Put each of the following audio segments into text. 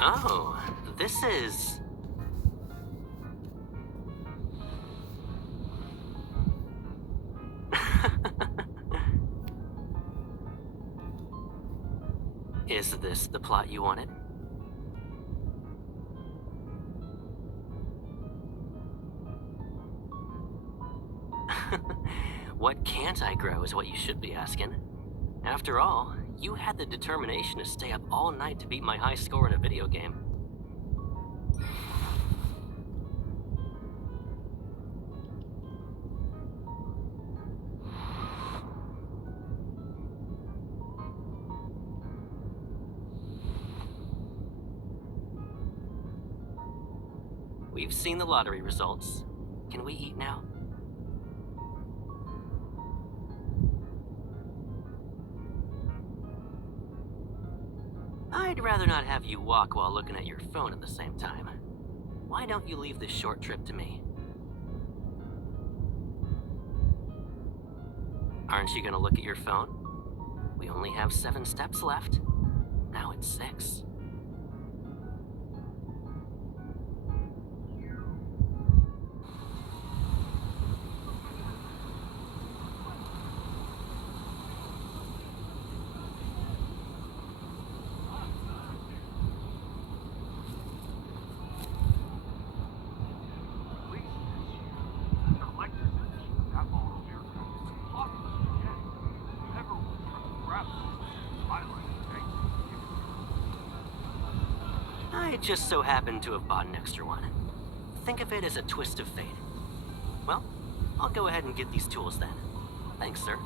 Oh, this is... Is this the plot you wanted? What can't I grow is what you should be asking. After all, you had the determination to stay up all night to beat my high score in a video game. We've seen the lottery results. Can we eat now? I'd rather not have you walk while looking at your phone at the same time. Why don't you leave this short trip to me? Aren't you gonna look at your phone? We only have 7 steps left. Now it's 6. I just so happened to have bought an extra one. Think of it as a twist of fate. Well, I'll go ahead and get these tools then. Thanks, sir.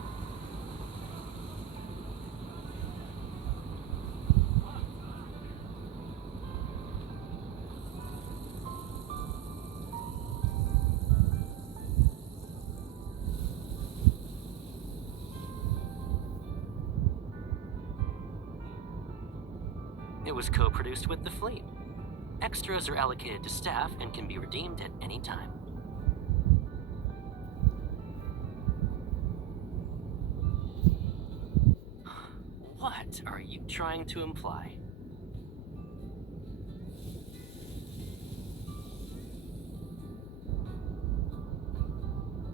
It was co-produced with the fleet. Extras are allocated to staff and can be redeemed at any time. What are you trying to imply?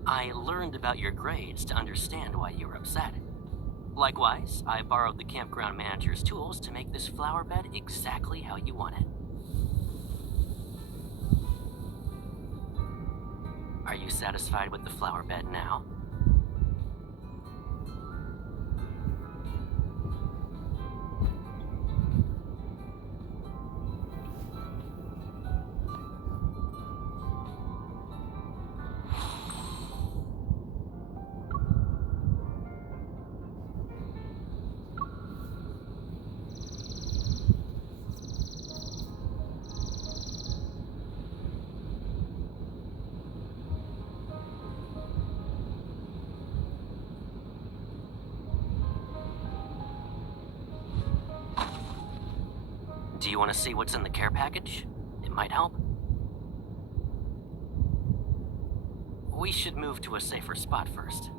I learned about your grades to understand why you were upset. Likewise, I borrowed the campground manager's tools to make this flower bed exactly how you want it. Are you satisfied with the flower bed now? Do you want to see what's in the care package? It might help. We should move to a safer spot first.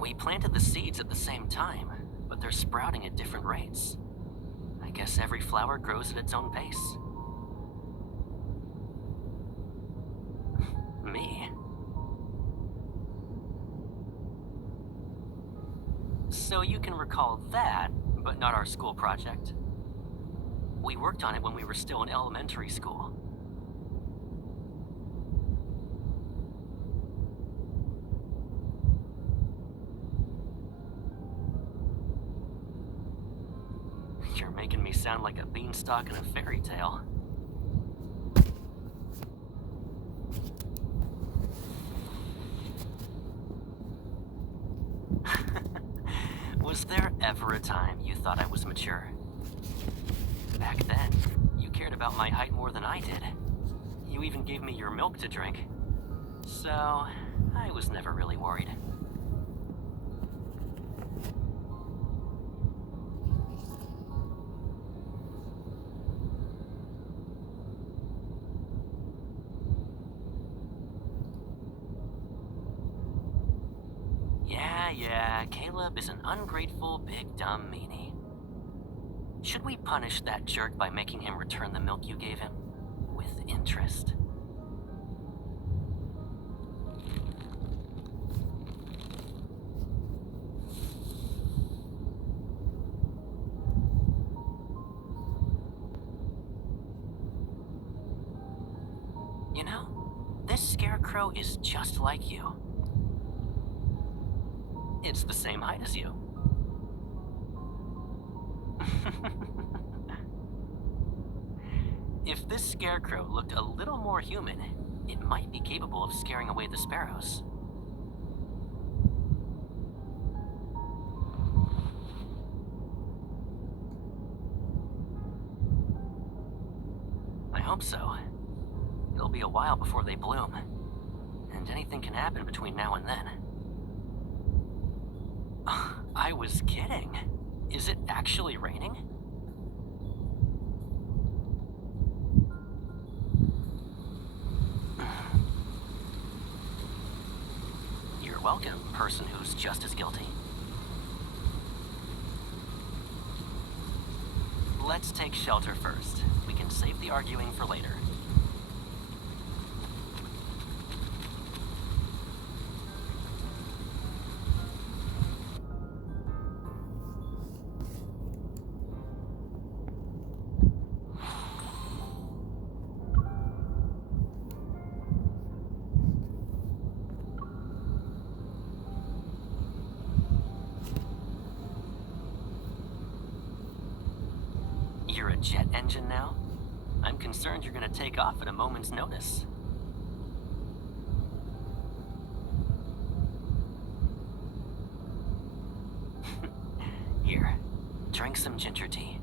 We planted the seeds at the same time, but they're sprouting at different rates. I guess every flower grows at its own pace. Me. So you can recall that, but not our school project. We worked on it when we were still in elementary school. You're making me sound like a beanstalk in a fairy tale. Was there ever a time you thought I was mature? Back then, you cared about my height more than I did. You even gave me your milk to drink. So, I was never really worried. Yeah, Caleb is an ungrateful, big, dumb meanie. Should we punish that jerk by making him return the milk you gave him? With interest. You know, this scarecrow is just like you. It's the same height as you. If this scarecrow looked a little more human, it might be capable of scaring away the sparrows. I hope so. It'll be a while before they bloom, and anything can happen between now and then. I was kidding. Is it actually raining? You're welcome, person who's just as guilty. Let's take shelter first. We can save the arguing for later. You're a jet engine now? I'm concerned you're gonna take off at a moment's notice. Here, drink some ginger tea.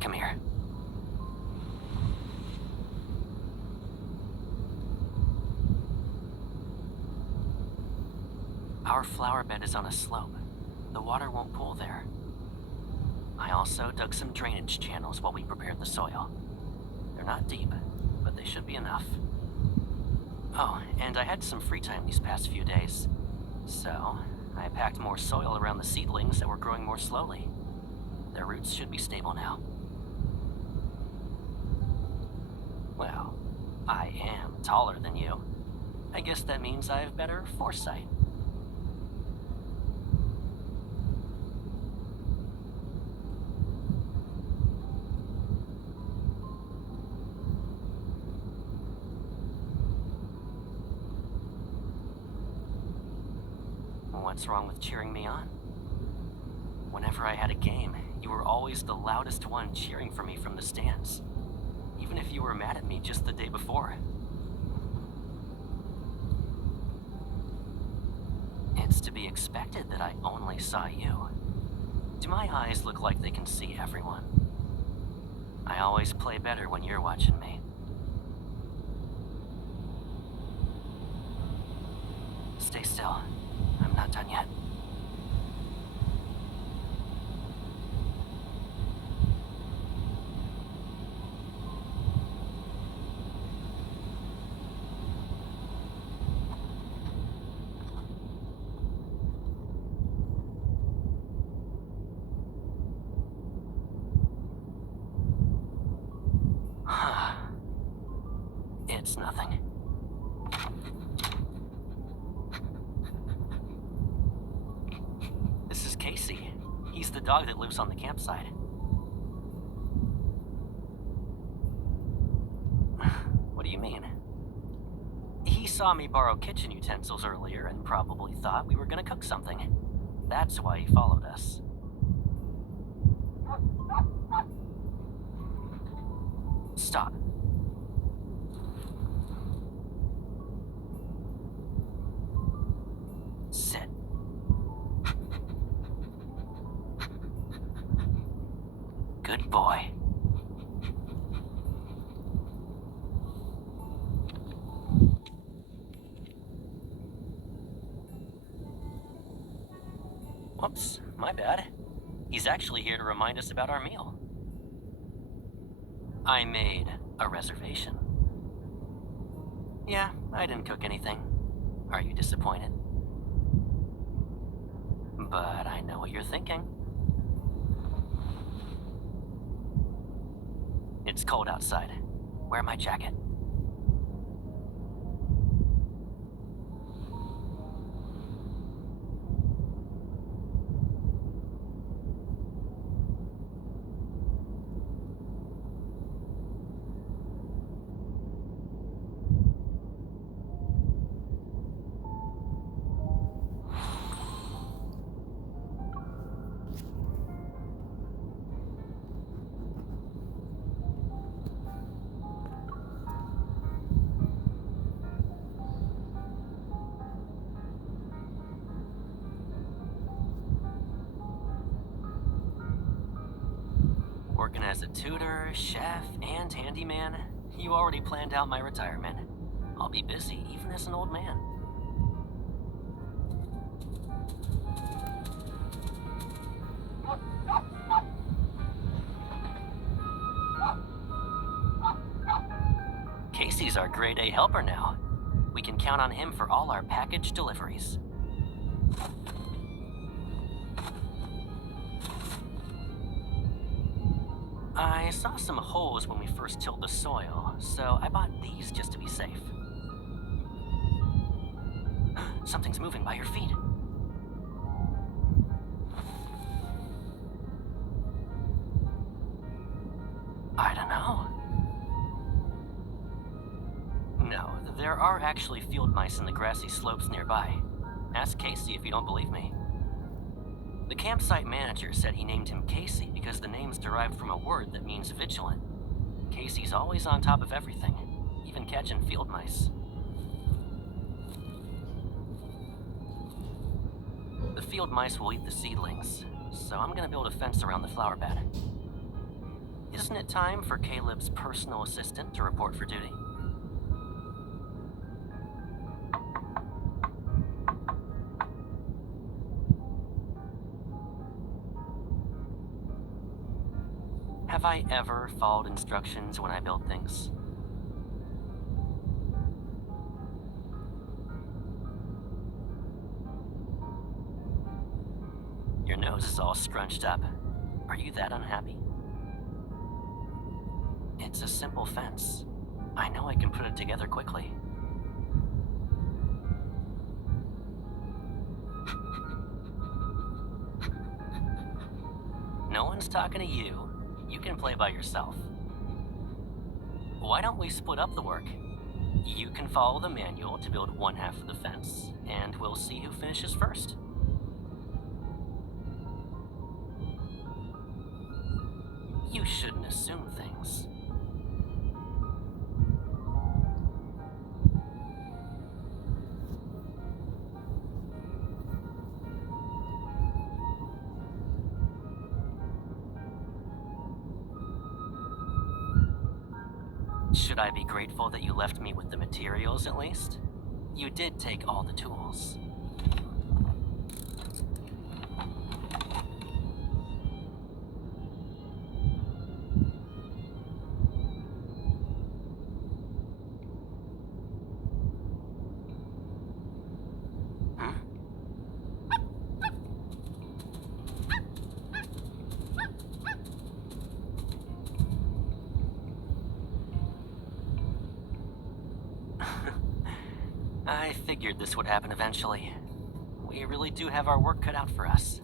Come here. Our flower bed is on a slope. The water won't pool there. I also dug some drainage channels while we prepared the soil. They're not deep, but they should be enough. Oh, and I had some free time these past few days. So, I packed more soil around the seedlings that were growing more slowly. Their roots should be stable now. Well, I am taller than you. I guess that means I have better foresight. What's wrong with cheering me on? Whenever I had a game, you were always the loudest one cheering for me from the stands. Even if you were mad at me just the day before. It's to be expected that I only saw you. Do my eyes look like they can see everyone? I always play better when you're watching me. Stay still. I'm not done yet. It's nothing. This is Casey. He's the dog that lives on the campsite. What do you mean? He saw me borrow kitchen utensils earlier and probably thought we were gonna cook something. That's why he followed us. Stop. Sit. Good boy. Whoops, my bad. He's actually here to remind us about our meal. I made a reservation. Yeah, I didn't cook anything. Are you disappointed? But I know what you're thinking. It's cold outside. Wear my jacket. Working as a tutor, chef, and handyman, you already planned out my retirement. I'll be busy even as an old man. Casey's our grade A helper now. We can count on him for all our package deliveries. I saw some holes when we first tilled the soil, so I bought these just to be safe. Something's moving by your feet. I don't know. No, there are actually field mice in the grassy slopes nearby. Ask Casey if you don't believe me. The campsite manager said he named him Casey because the name's derived from a word that means vigilant. Casey's always on top of everything, even catching field mice. The field mice will eat the seedlings, so I'm gonna build a fence around the flower bed. Isn't it time for Caleb's personal assistant to report for duty? Have I ever followed instructions when I build things? Your nose is all scrunched up. Are you that unhappy? It's a simple fence. I know I can put it together quickly. No one's talking to you. You can play by yourself. Why don't we split up the work? You can follow the manual to build one half of the fence, and we'll see who finishes first. You shouldn't assume things. Should I be grateful that you left me with the materials, at least? You did take all the tools. I figured this would happen eventually. We really do have our work cut out for us.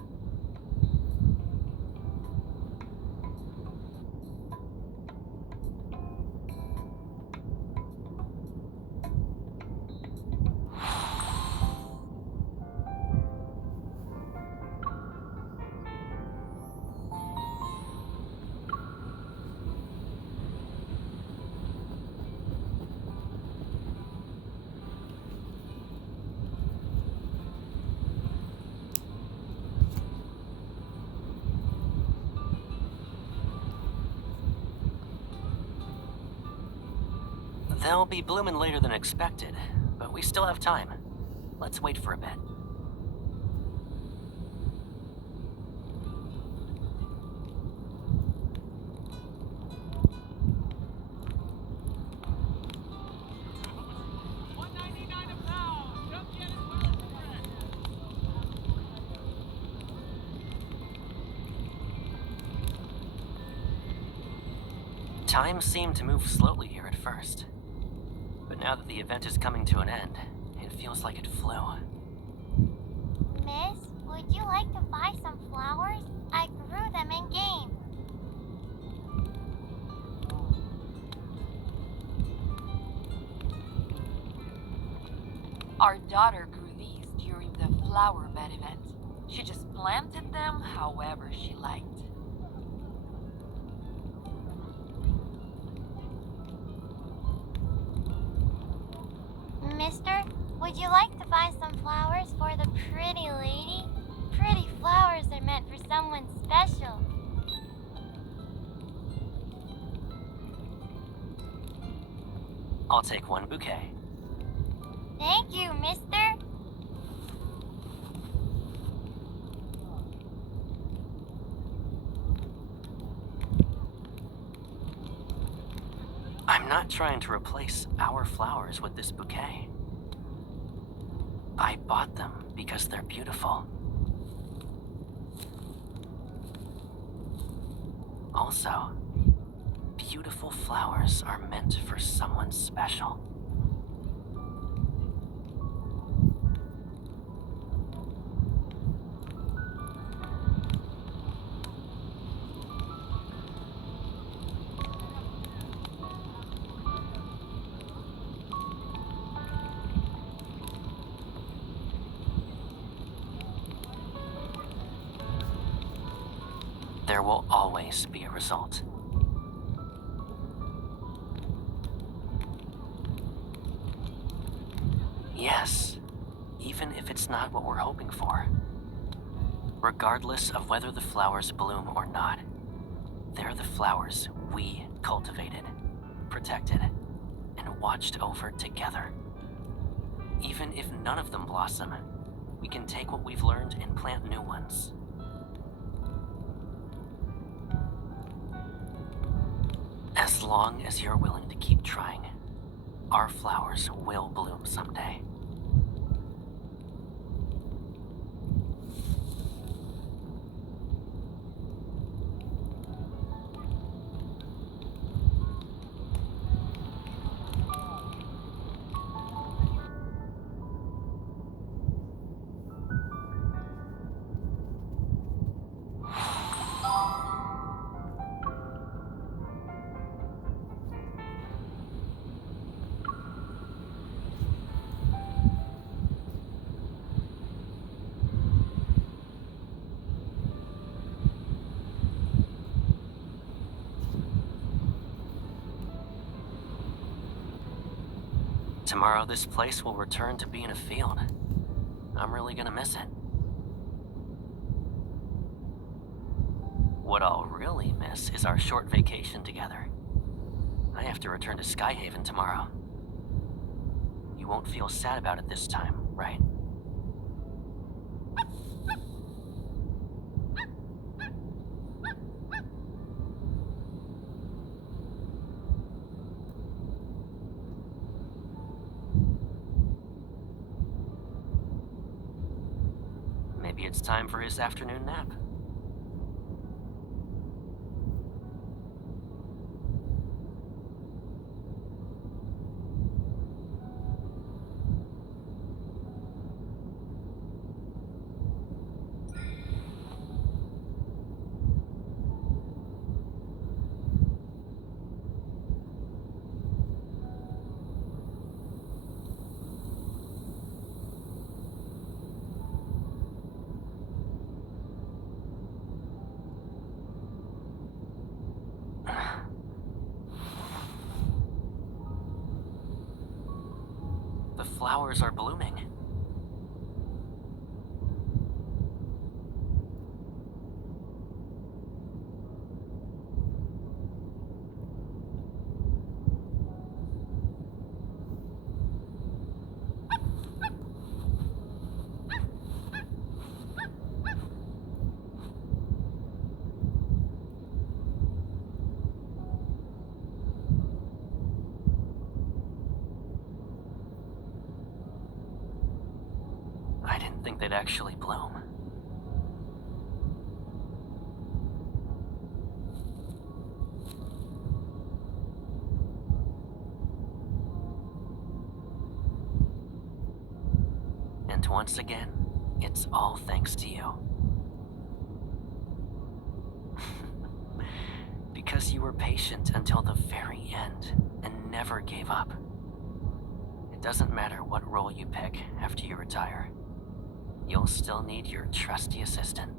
They'll be blooming later than expected, but we still have time. Let's wait for a bit. Time seemed to move slowly here at first. But now that the event is coming to an end, it feels like it flew. Miss, would you like to buy some flowers? I grew them in game. Our daughter grew these during the flower bed event. She just planted them however she liked. Mister, would you like to buy some flowers for the pretty lady? Pretty flowers are meant for someone special. I'll take one bouquet. Thank you, mister. I'm not trying to replace our flowers with this bouquet. I bought them because they're beautiful. Also, beautiful flowers are meant for someone special. There will always be a result. Yes, even if it's not what we're hoping for. Regardless of whether the flowers bloom or not, they're the flowers we cultivated, protected, and watched over together. Even if none of them blossom, we can take what we've learned and plant new ones. As long as you're willing to keep trying, our flowers will bloom someday. Tomorrow, this place will return to being a field. I'm really gonna miss it. What I'll really miss is our short vacation together. I have to return to Skyhaven tomorrow. You won't feel sad about it this time, right? Maybe it's time for his afternoon nap. The flowers are blooming. I didn't think they'd actually bloom. And once again, it's all thanks to you. Because you were patient until the very end and never gave up. It doesn't matter what role you pick after you retire. You'll still need your trusty assistant.